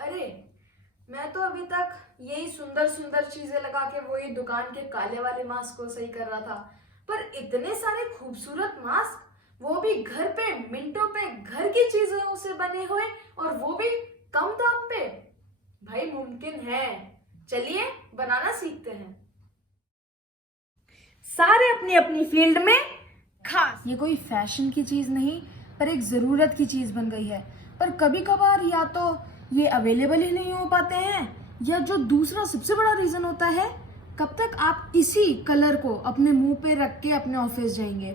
अरे, मैं तो अभी तक यही सुंदर सुंदर चीजें लगा के वही दुकान के काले वाले मास्क को सही कर रहा था, पर इतने सारे खूबसूरत मास्क, वो भी घर पे मिनटों पे घर की चीजों से बने हुए, और वो भी कम दाम पे। भाई मुमकिन है। चलिए बनाना सीखते हैं। सारे अपनी अपनी फील्ड में खास। ये कोई फैशन की चीज नहीं, पर एक जरूरत की चीज बन गई है। पर कभी कभार या तो ये अवेलेबल ही नहीं हो पाते हैं, या जो दूसरा सबसे बड़ा रीजन होता है, कब तक आप इसी कलर को अपने मुंह पे रख के अपने ऑफिस जाएंगे।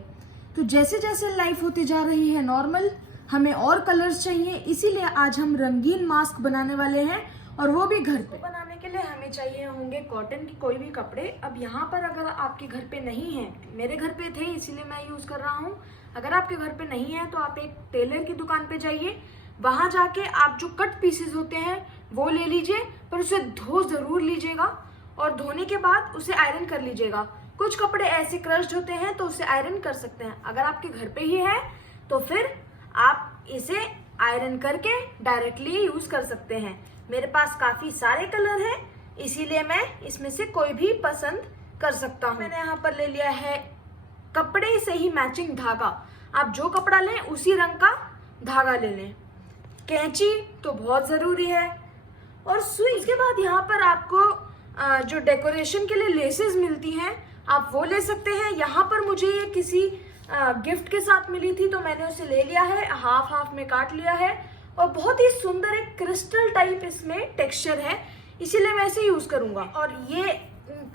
तो जैसे जैसे लाइफ होती जा रही है नॉर्मल, हमें और कलर्स चाहिए, इसीलिए आज हम रंगीन मास्क बनाने वाले हैं, और वो भी घर पे। बनाने के लिए हमें चाहिए होंगे कॉटन के कोई भी कपड़े। अब यहाँ पर अगर आपके घर पे नहीं है, मेरे घर पे थे इसीलिए मैं यूज कर रहा हूँ। अगर आपके घर पे नहीं है तो आप एक टेलर की दुकान पे जाइए, वहां जाके आप जो कट पीसेस होते हैं वो ले लीजिए, पर उसे धो जरूर लीजिएगा, और धोने के बाद उसे आयरन कर लीजिएगा। कुछ कपड़े ऐसे क्रश्ड होते हैं तो उसे आयरन कर सकते हैं। अगर आपके घर पे ही है तो फिर आप इसे आयरन करके डायरेक्टली यूज कर सकते हैं। मेरे पास काफी सारे कलर हैं, इसीलिए मैं इसमें से कोई भी पसंद कर सकता हूँ। मैंने यहाँ पर ले लिया है कपड़े से ही मैचिंग धागा। आप जो कपड़ा लें उसी रंग का धागा ले लें। कैंची तो बहुत जरूरी है, और सुई। इसके बाद यहाँ पर आपको जो डेकोरेशन के लिए लेसेस मिलती हैं आप वो ले सकते हैं। यहाँ पर मुझे ये किसी गिफ्ट के साथ मिली थी तो मैंने उसे ले लिया है, हाफ हाफ में काट लिया है, और बहुत ही सुंदर एक क्रिस्टल टाइप इसमें टेक्सचर है, इसीलिए मैं इसे यूज करूंगा। और ये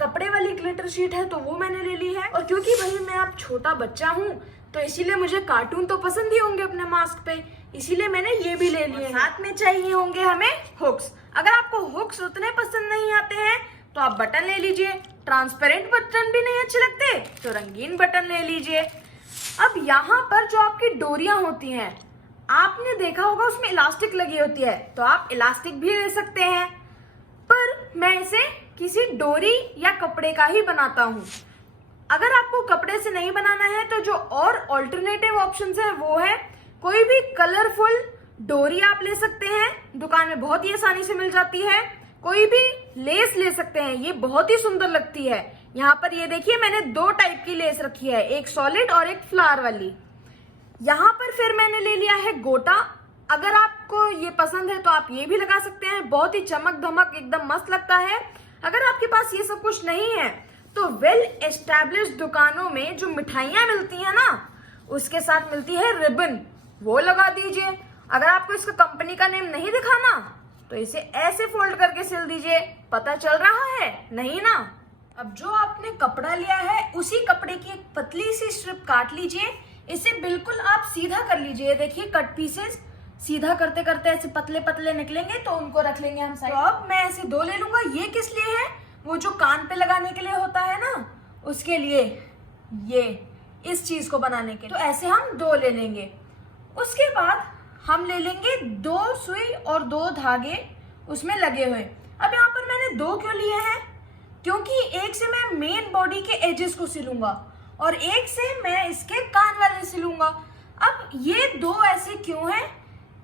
कपड़े वाली ग्लिटर शीट है तो वो मैंने ले ली है, और क्योंकि भाई मैं अब छोटा बच्चा हूँ तो इसीलिए मुझे कार्टून तो पसंद ही होंगे अपने मास्क पे, इसीलिए मैंने ये भी ले लिए। साथ में चाहिए होंगे हमें हुक्स। अगर आपको हुक्स उतने पसंद नहीं आते हैं तो आप बटन ले लीजिए। ट्रांसपेरेंट बटन भी नहीं अच्छे लगते तो रंगीन बटन ले लीजिए। अब यहाँ पर जो आपकी डोरियां होती हैं, आपने देखा होगा उसमें इलास्टिक लगी होती है, तो आप इलास्टिक भी ले सकते हैं, पर मैं इसे किसी डोरी या कपड़े का ही बनाता हूँ। अगर आपको कपड़े से नहीं बनाना है तो जो और ऑल्टरनेटिव ऑप्शंस है वो है कोई भी कलरफुल डोरी आप ले सकते हैं, दुकान में बहुत ही आसानी से मिल जाती है। कोई भी लेस ले सकते हैं, ये बहुत ही सुंदर लगती है। यहाँ पर ये देखिए मैंने दो टाइप की लेस रखी है, एक सॉलिड और एक फ्लावर वाली। यहाँ पर फिर मैंने ले लिया है गोटा। अगर आपको ये पसंद है तो आप ये भी लगा सकते हैं, बहुत ही चमक धमक एकदम मस्त लगता है। अगर आपके पास ये सब कुछ नहीं है तो वेल एस्टैब्लिश्ड दुकानों में जो मिठाइयाँ मिलती है ना, उसके साथ मिलती है रिबन, वो लगा दीजिए। अगर आपको इसका कंपनी का नेम नहीं दिखाना तो इसे ऐसे फोल्ड करके सिल दीजिए। पता चल रहा है नहीं ना? अब जो आपने कपड़ा लिया है उसी कपड़े की एक पतली सी स्ट्रिप काट लीजिए। इसे बिल्कुल आप सीधा कर लीजिए। देखिए कट पीसेस सीधा करते करते ऐसे पतले पतले निकलेंगे तो उनको रख लेंगे हम साइड। तो अब मैं ऐसे दो ले लूंगा। ये किस लिए है? वो जो कान पे लगाने के लिए होता है ना, उसके लिए, ये इस चीज को बनाने के लिए। तो ऐसे हम दो ले लेंगे। उसके बाद हम ले लेंगे दो सुई और दो धागे उसमें लगे हुए। अब यहाँ पर मैंने दो क्यों लिए हैं? क्योंकि एक से मैं मेन बॉडी के एजेस को सिलूंगा और एक से मैं इसके कान वाले सिलूंगा। अब ये दो ऐसे क्यों हैं?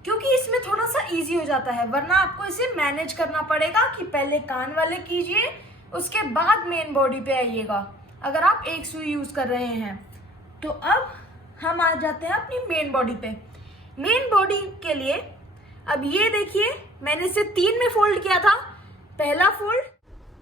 क्योंकि इसमें थोड़ा सा इजी हो जाता है, वरना आपको इसे मैनेज करना पड़ेगा कि पहले कान वाले कीजिए उसके बाद मेन बॉडी पे आइएगा, अगर आप एक सुई यूज कर रहे हैं। तो अब हम आ जाते हैं अपनी मेन बॉडी पे। मेन बॉडी के लिए अब ये देखिए मैंने इसे 3 में फोल्ड किया था। पहला फोल्ड,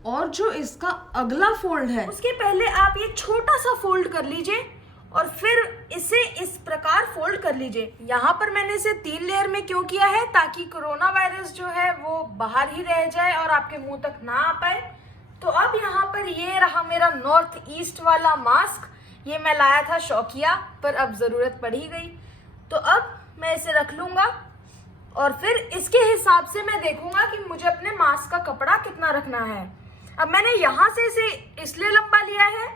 और जो इसका अगला फोल्ड है उसके पहले आप ये छोटा सा फोल्ड कर लीजिए और फिर इसे इस प्रकार फोल्ड कर लीजिए। यहाँ पर मैंने इसे 3 लेयर में क्यों किया है? ताकि कोरोना वायरस जो है वो बाहर ही रह जाए और आपके मुंह तक ना आ पाए। तो अब यहाँ पर ये रहा मेरा नॉर्थ ईस्ट वाला मास्क। ये मैं लाया था शौकिया, पर अब जरूरत पड़ ही गई। तो अब मैं इसे रख लूंगा और फिर इसके हिसाब से मैं देखूंगा कि मुझे अपने मास्क का कपड़ा कितना रखना है। अब मैंने यहाँ से इसे इसलिए लंबा लिया है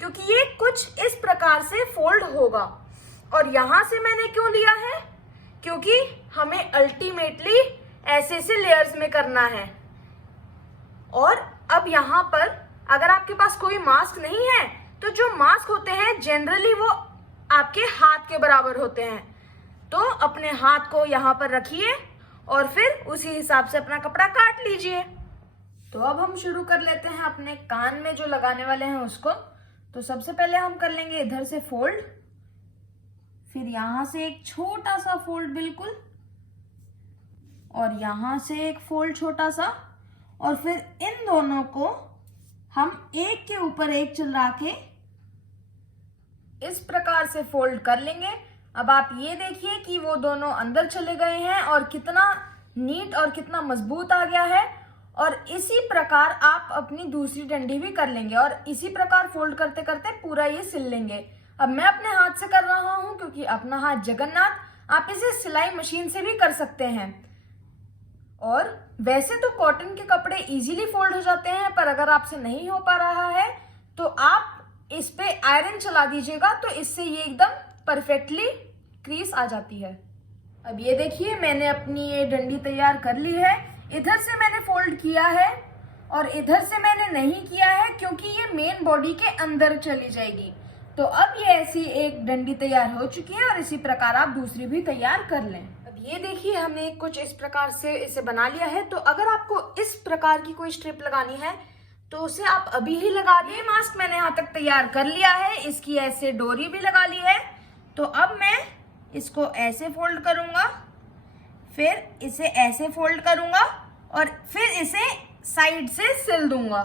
क्योंकि ये कुछ इस प्रकार से फोल्ड होगा, और यहाँ से मैंने क्यों लिया है? क्योंकि हमें अल्टीमेटली ऐसे ऐसे लेयर्स में करना है। और अब यहाँ पर अगर आपके पास कोई मास्क नहीं है तो जो मास्क होते हैं जनरली वो आपके हाथ के बराबर होते हैं। तो अपने हाथ को यहाँ पर रखिए और फिर उसी हिसाब से अपना कपड़ा काट लीजिए। तो अब हम शुरू कर लेते हैं अपने कान में जो लगाने वाले हैं उसको। तो सबसे पहले हम कर लेंगे इधर से फोल्ड, फिर यहाँ से एक छोटा सा फोल्ड बिल्कुल, और यहाँ से एक फोल्ड छोटा सा, और फिर इन दोनों को हम एक के ऊपर एक चला के इस प्रकार से फोल्ड कर लेंगे। अब आप ये देखिए कि वो दोनों अंदर चले गए हैं और कितना नीट और कितना मजबूत आ गया है। और इसी प्रकार आप अपनी दूसरी डंडी भी कर लेंगे और इसी प्रकार फोल्ड करते करते पूरा ये सिल लेंगे। अब मैं अपने हाथ से कर रहा हूं क्योंकि अपना हाथ जगन्नाथ, आप इसे सिलाई मशीन से भी कर सकते हैं। और वैसे तो कॉटन के कपड़े इजीली फोल्ड हो जाते हैं, पर अगर आपसे नहीं हो पा रहा है तो आप इस पे आयरन चला दीजिएगा, तो इससे ये एकदम परफेक्टली क्रीज आ जाती है। अब ये देखिए मैंने अपनी ये डंडी तैयार कर ली है। इधर से मैंने फोल्ड किया है और इधर से मैंने नहीं किया है क्योंकि ये मेन बॉडी के अंदर चली जाएगी। तो अब ये ऐसी एक डंडी तैयार हो चुकी है और इसी प्रकार आप दूसरी भी तैयार कर लें। अब ये देखिए हमने कुछ इस प्रकार से इसे बना लिया है। तो अगर आपको इस प्रकार की कोई स्ट्रिप लगानी है तो उसे आप अभी ही लगा दिए। मास्क मैंने यहाँ तक तैयार कर लिया है, इसकी ऐसे डोरी भी लगा ली है। तो अब मैं इसको ऐसे फोल्ड करूंगा, फिर इसे ऐसे फोल्ड करूंगा और फिर इसे साइड से सिल दूंगा।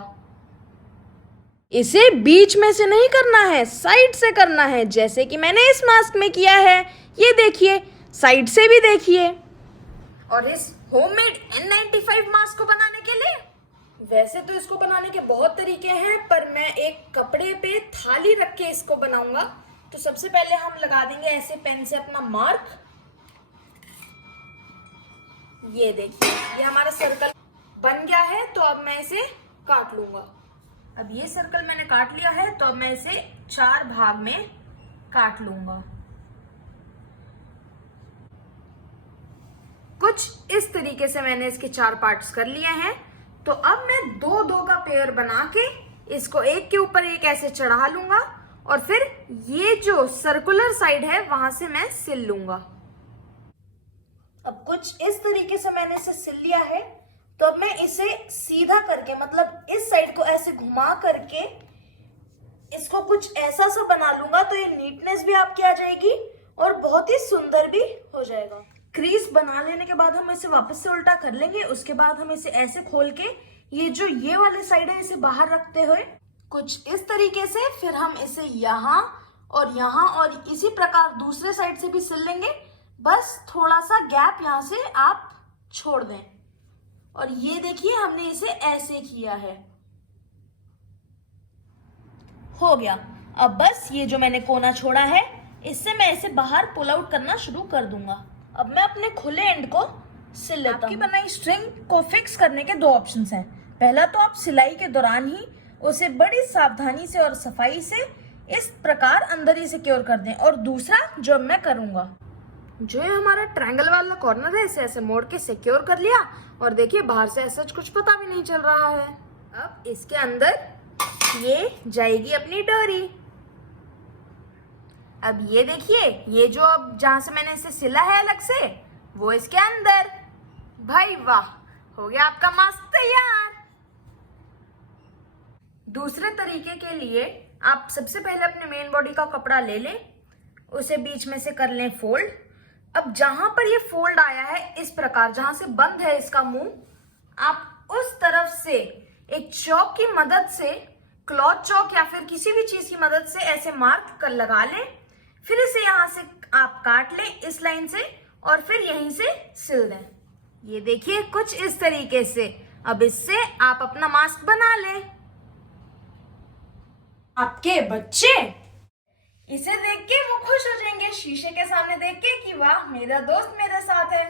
इसे बीच में से नहीं करना है, साइड से करना है, जैसे कि मैंने इस मास्क में किया है। ये देखिए, साइड से भी देखिए। और इस होममेड N95 मास्क को बनाने के लिए वैसे तो इसको बनाने के बहुत तरीके हैं, पर मैं एक कपड़े पे थाली रख के इसको बनाऊंगा। तो सबसे पहले हम लगा देंगे ऐसे पेन से अपना मार्क। ये देखिए, ये हमारा सर्कल बन गया है। तो अब मैं इसे काट लूंगा। अब ये सर्कल मैंने काट लिया है, तो अब मैं इसे 4 भाग में काट लूंगा। कुछ इस तरीके से मैंने इसके 4 पार्ट्स कर लिए हैं। तो अब मैं 2-2 का पेयर बना के इसको एक के ऊपर एक ऐसे चढ़ा लूंगा और फिर ये जो सर्कुलर साइड है वहां से मैं सिल लूंगा। अब कुछ इस तरीके से मैंने इसे सिल लिया है। तो अब मैं इसे सीधा करके, मतलब इस साइड को ऐसे घुमा करके इसको कुछ ऐसा सा बना लूंगा। तो ये नीटनेस भी आपकी आ जाएगी और बहुत ही सुंदर भी हो जाएगा। क्रीज बना लेने के बाद हम इसे वापस से उल्टा कर लेंगे। उसके बाद हम इसे ऐसे खोल के ये जो ये वाले साइड है इसे बाहर रखते हुए कुछ इस तरीके से, फिर हम इसे यहाँ और इसी प्रकार दूसरे साइड से भी सिल लेंगे। बस थोड़ा सा गैप यहाँ से आप छोड़ दें। और ये देखिए हमने इसे ऐसे किया है, हो गया। अब बस ये जो मैंने कोना छोड़ा है इससे मैं इसे बाहर पुल आउट करना शुरू कर दूंगा। अब मैं अपने खुले एंड को सिल लेता हूं। आपकी बनाई स्ट्रिंग को फिक्स करने के 2 ऑप्शंस हैं। पहला तो आप सिलाई के दौरान ही उसे बड़ी सावधानी से और सफाई से इस प्रकार अंदर ही सिक्योर कर दें, और दूसरा जो मैं करूंगा, जो ये हमारा ट्रायंगल वाला कॉर्नर है इसे ऐसे मोड़ के सिक्योर कर लिया और देखिए बाहर से ऐसा कुछ पता भी नहीं चल रहा है। अब इसके अंदर ये जाएगी अपनी डोरी। अब ये देखिए, ये जो अब जहां से मैंने इसे सिला है अलग से, वो इसके अंदर। भाई वाह, हो गया आपका मास्क तैयार। दूसरे तरीके के लिए आप सबसे पहले अपने मेन बॉडी का कपड़ा ले लें, उसे बीच में से कर लें फोल्ड। अब जहां पर ये फोल्ड आया है इस प्रकार, जहां से बंद है इसका मुंह, आप उस तरफ से एक चौक की मदद से, क्लॉथ चौक या फिर किसी भी चीज की मदद से ऐसे मार्क कर लगा लें। फिर इसे यहां से आप काट लें इस लाइन से और फिर यहीं से सिल दें। ये देखिए कुछ इस तरीके से। अब इससे आप अपना मास्क बना लें। आपके बच्चे इसे देख के वो खुश हो जाएंगे, शीशे के सामने देख के कि वाह मेरा दोस्त मेरे साथ है।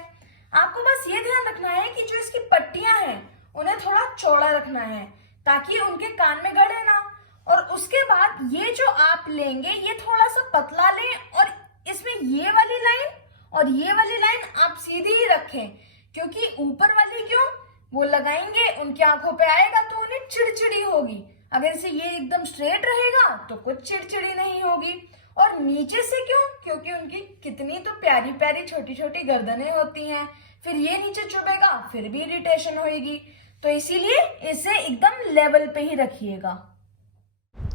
आपको बस ये ध्यान रखना है कि जो इसकी पट्टियां हैं उन्हें थोड़ा चौड़ा रखना है ताकि उनके कान में गड़े ना। और उसके बाद ये जो आप लेंगे ये थोड़ा सा पतला लें और इसमें ये वाली लाइन और ये वाली लाइन आप सीधी ही रखें, क्योंकि ऊपर वाली क्यों वो लगाएंगे उनकी आंखों पे आएगा तो उन्हें चिड़चिड़ी होगी। अगर इसे ये एकदम स्ट्रेट रहेगा तो कुछ चिड़चिड़ी नहीं होगी। और नीचे से क्यों? क्योंकि उनकी कितनी तो प्यारी प्यारी छोटी छोटी गर्दनें होती हैं, फिर ये नीचे चुभेगा, फिर भी इरिटेशन होएगी। तो इसीलिए इसे एकदम लेवल पे ही रखिएगा।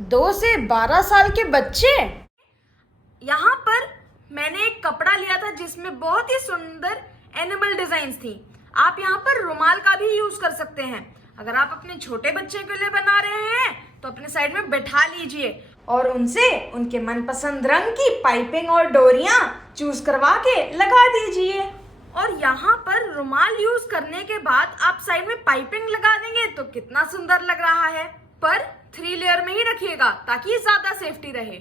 2 से 12 साल के बच्चे, यहाँ पर मैंने एक कपड़ा लिया था जिसमें बहुत ही सुंदर एनिमल डिजाइन्स थी। आप यहाँ पर रुमाल का भी यूज कर सकते हैं। अगर आप अपने छोटे बच्चे के लिए बना रहे हैं तो अपने साइड में बैठा लीजिए और उनसे उनके मनपसंद रंग की पाइपिंग और डोरियां चूज करवा के लगा दीजिए। और यहाँ पर रुमाल यूज करने के बाद आप साइड में पाइपिंग लगा देंगे तो कितना सुंदर लग रहा है। पर 3 लेयर में ही रखिएगा ताकि ज्यादा सेफ्टी रहे।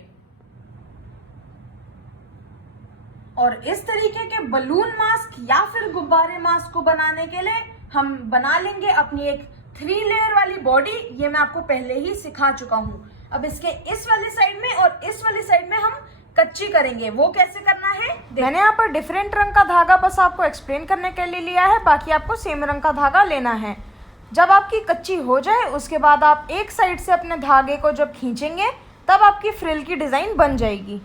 और इस तरीके के बलून मास्क या फिर गुब्बारे मास्क को बनाने के लिए हम बना लेंगे अपनी एक 3 लेयर वाली बॉडी। ये मैं आपको पहले ही सिखा चुका हूँ। अब इसके इस वाले साइड में और इस वाले साइड में हम कच्ची करेंगे। वो कैसे करना है, मैंने यहाँ पर डिफरेंट रंग का धागा बस आपको एक्सप्लेन करने के लिए लिया है, बाकी आपको सेम रंग का धागा लेना है। जब आपकी कच्ची हो जाए उसके बाद आप एक साइड से अपने धागे को जब खींचेंगे तब आपकी फ्रिल की डिजाइन बन जाएगी।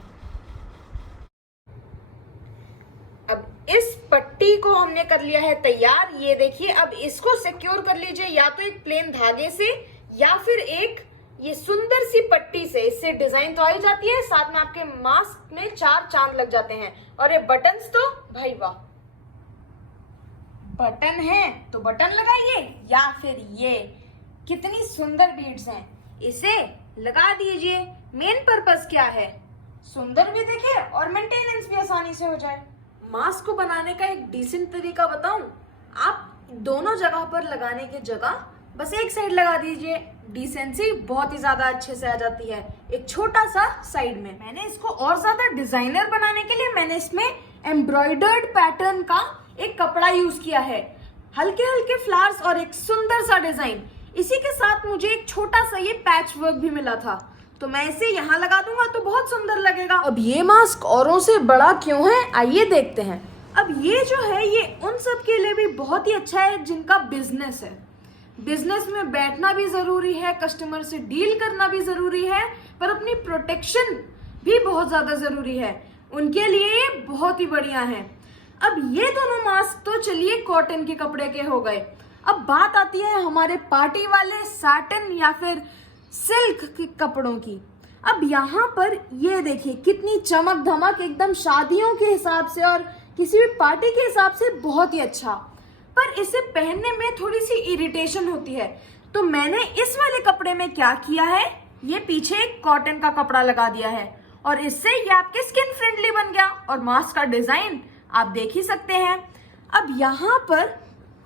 अब इस पट्टी को हमने कर लिया है तैयार। ये देखिए, अब इसको सिक्योर कर लीजिए या तो एक प्लेन धागे से या फिर एक ये सुंदर सी पट्टी से। इससे डिजाइन तो आ ही जाती है, साथ में आपके मास्क में 4 चांद लग जाते हैं। और ये बटन्स तो भाई वाह, बटन है तो बटन लगाइए या फिर ये कितनी सुंदर बीड्स हैं, इसे लगा दीजिए। मेन पर्पस क्या है, सुंदर भी दिखे और मेंटेनेंस भी आसानी से हो जाए। मास्क को बनाने का एक डिसेंट तरीका बताऊं, आप दोनों जगह पर लगाने की जगह बस एक साइड लगा दीजिए। डिसेंसी बहुत ही ज्यादा अच्छे से आ जाती है एक छोटा सा साइड में। मैंने इसको और ज्यादा डिजाइनर बनाने के लिए मैंने इसमें एम्ब्रॉयडर्ड पैटर्न का एक कपड़ा यूज किया है, हल्के हल्के फ्लावर्स और एक सुंदर सा डिजाइन। इसी के साथ मुझे एक छोटा सा ये पैच वर्क भी मिला था, तो मैं इसे यहाँ लगा दूंगा तो बहुत सुंदर लगेगा। अब ये मास्क औरों से बड़ा क्यों है, आइए देखते हैं। अब ये जो है ये उन सब के लिए भी बहुत ही अच्छा है जिनका बिजनेस है। बिजनेस में बैठना भी जरूरी है, कस्टमर से डील करना भी जरूरी है, पर अपनी प्रोटेक्शन भी बहुत ज्यादा जरूरी है। उनके लिए ये बहुत ही बढ़िया है। अब ये दोनों मास्क तो चलिए कॉटन के कपड़े के हो गए। अब बात आती है हमारे पार्टी वाले सैटिन या फिर सिल्क के कपड़ों की। अब यहाँ पर ये देखिए कितनी चमक धमक, एकदम शादियों के हिसाब से और किसी भी पार्टी के हिसाब से बहुत ही अच्छा। पर इसे पहनने में थोड़ी सी इरिटेशन होती है, तो मैंने इस वाले कपड़े में क्या किया है, ये पीछे एक कॉटन का कपड़ा लगा दिया है और इससे ये आपके स्किन फ्रेंडली बन गया। और मास्क का डिजाइन आप देख ही सकते हैं। अब यहाँ पर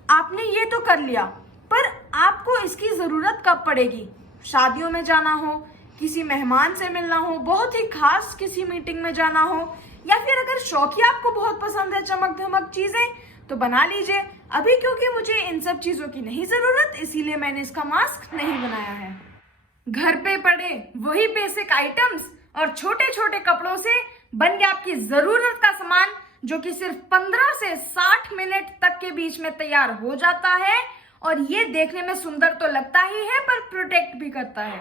आपने ये तो कर लिया, पर आपको इसकी जरूरत कब पड़ेगी, शादियों में जाना हो, किसी मेहमान से मिलना हो, बहुत ही खास किसी मीटिंग में जाना हो, या फिर अगर शौकिया आपको बहुत पसंद है चमक धमक चीजें तो बना लीजिए। अभी क्योंकि मुझे इन सब चीजों की नहीं जरूरत, इसीलिए मैंने इसका मास्क नहीं बनाया है। घर पे पड़े वही बेसिक आइटम्स और छोटे छोटे कपड़ों से बन गया आपकी जरूरत का सामान, जो कि सिर्फ 15 से 60 मिनट तक के बीच में तैयार हो जाता है। और ये देखने में सुंदर तो लगता ही है पर प्रोटेक्ट भी करता है।